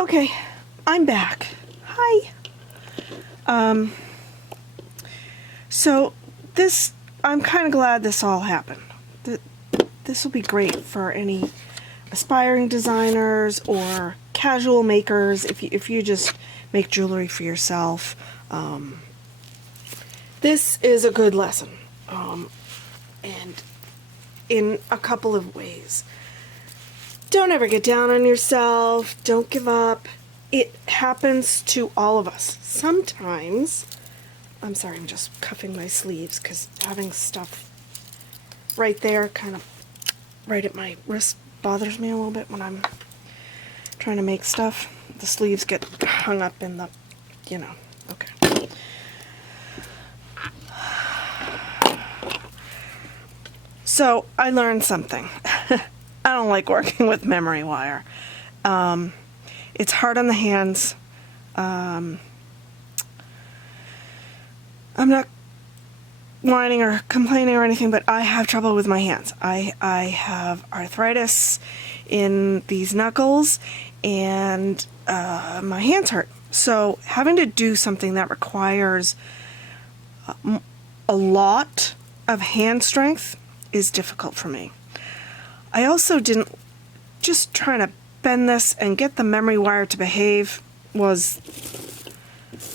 Okay, I'm back. Hi. So I'm kind of glad this all happened. This will be great for any aspiring designers or casual makers if you just make jewelry for yourself. This is a good lesson, and in a couple of ways. Don't ever get down on yourself. Don't give up. It happens to all of us. Sometimes, I'm sorry, I'm just cuffing my sleeves because having stuff right there, kind of right at my wrist, bothers me a little bit when I'm trying to make stuff. The sleeves get hung up in the, okay. So, I learned something. I don't like working with memory wire. It's hard on the hands. I'm not whining or complaining or anything, but I have trouble with my hands. I have arthritis in these knuckles, and my hands hurt. So having to do something that requires a lot of hand strength is difficult for me. I also didn't, just trying to bend this and get the memory wire to behave was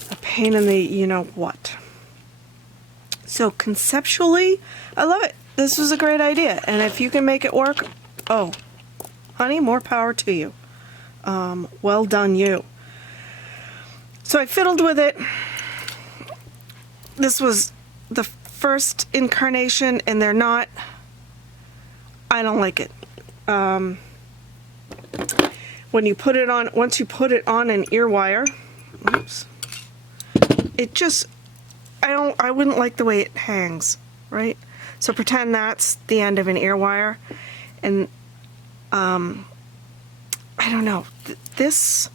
a pain in the you-know-what. So conceptually, I love it. This was a great idea. And if you can make it work, oh, honey, more power to you. Well done, you. So I fiddled with it. This was the first incarnation, and they're not... I don't like it. When you put it on, once you put it on an ear wire, oops, it just, I wouldn't like the way it hangs, right? So pretend that's the end of an ear wire, and I don't know, this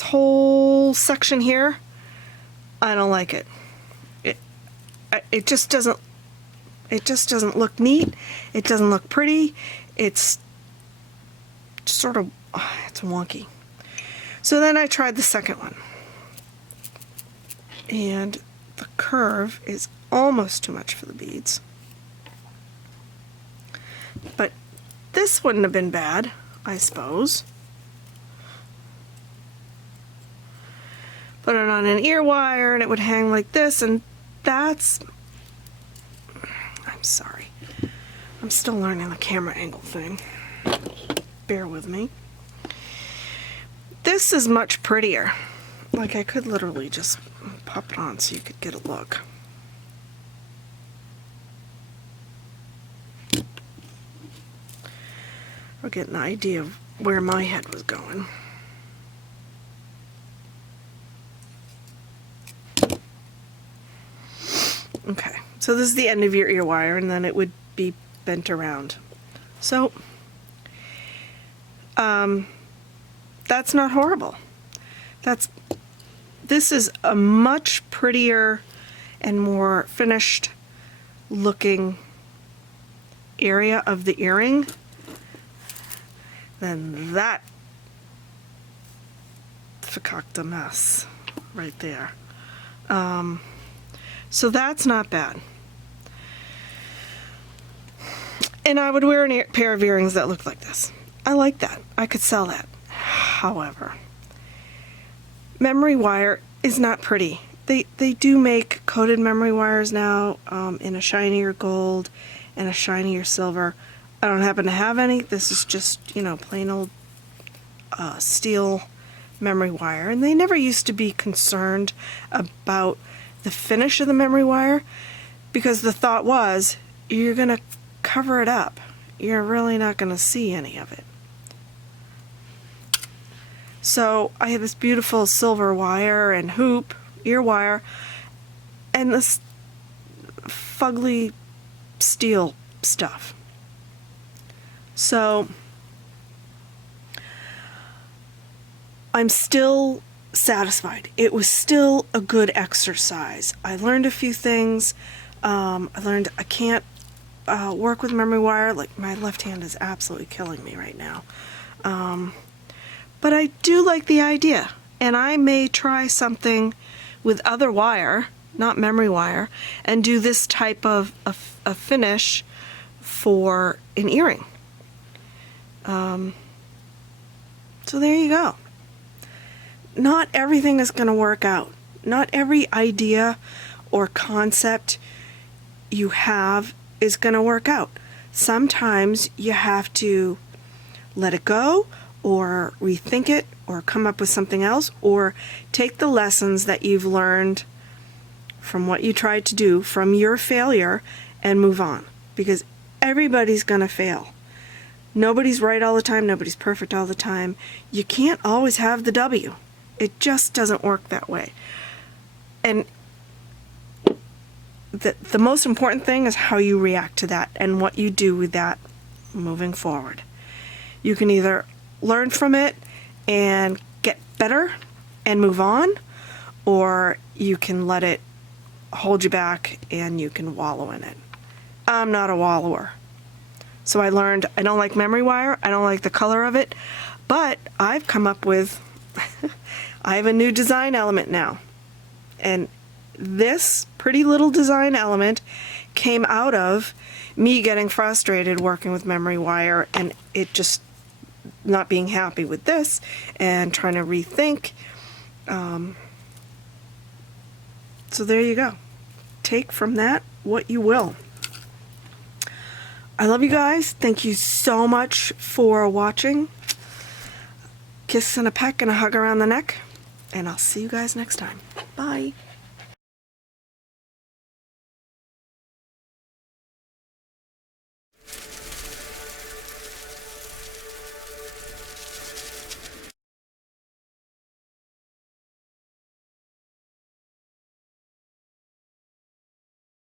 whole section here, I don't like it. It just doesn't look neat. It doesn't look pretty. It's sort of, it's wonky. So then I tried the second one. And the curve is almost too much for the beads. But this wouldn't have been bad, I suppose. Put it on an ear wire and it would hang like this, and that's... I'm sorry. I'm still learning the camera angle thing. Bear with me. This is much prettier. Like, I could literally just pop it on so you could get a look. Or get an idea of where my head was going. Okay, so this is the end of your ear wire, and then it would be bent around. So, that's not horrible. This is a much prettier and more finished looking area of the earring than that fakakta mess right there. So that's not bad. And I would wear a pair of earrings that look like this. I like that. I could sell that. However, memory wire is not pretty. They do make coated memory wires now in a shinier gold and a shinier silver. I don't happen to have any. This is just, plain old steel memory wire. And they never used to be concerned about the finish of the memory wire, because the thought was, you're going to cover it up. You're really not going to see any of it. So I have this beautiful silver wire and hoop, ear wire, and this fugly steel stuff. So I'm still satisfied. It was still a good exercise. I learned a few things. I learned I can't work with memory wire. Like, my left hand is absolutely killing me right now. but I do like the idea, and I may try something with other wire, not memory wire, and do this type of a finish for an earring. So there you go. Not everything is going to work out. Not every idea or concept you have is going to work out. Sometimes you have to let it go, or rethink it, or come up with something else, or take the lessons that you've learned from what you tried to do, from your failure, and move on. Because everybody's going to fail. Nobody's right all the time. Nobody's perfect all the time. You can't always have the W. It just doesn't work that way. And the most important thing is how you react to that and what you do with that moving forward. You can either learn from it and get better and move on, or you can let it hold you back and you can wallow in it. I'm not a wallower. So I learned I don't like memory wire, I don't like the color of it, but I've come up with, I have a new design element now. And this pretty little design element came out of me getting frustrated working with memory wire, and it just not being happy with this and trying to rethink. So there you go. Take from that what you will. I love you guys. Thank you so much for watching. Kiss and a peck and a hug around the neck. And I'll see you guys next time. Bye.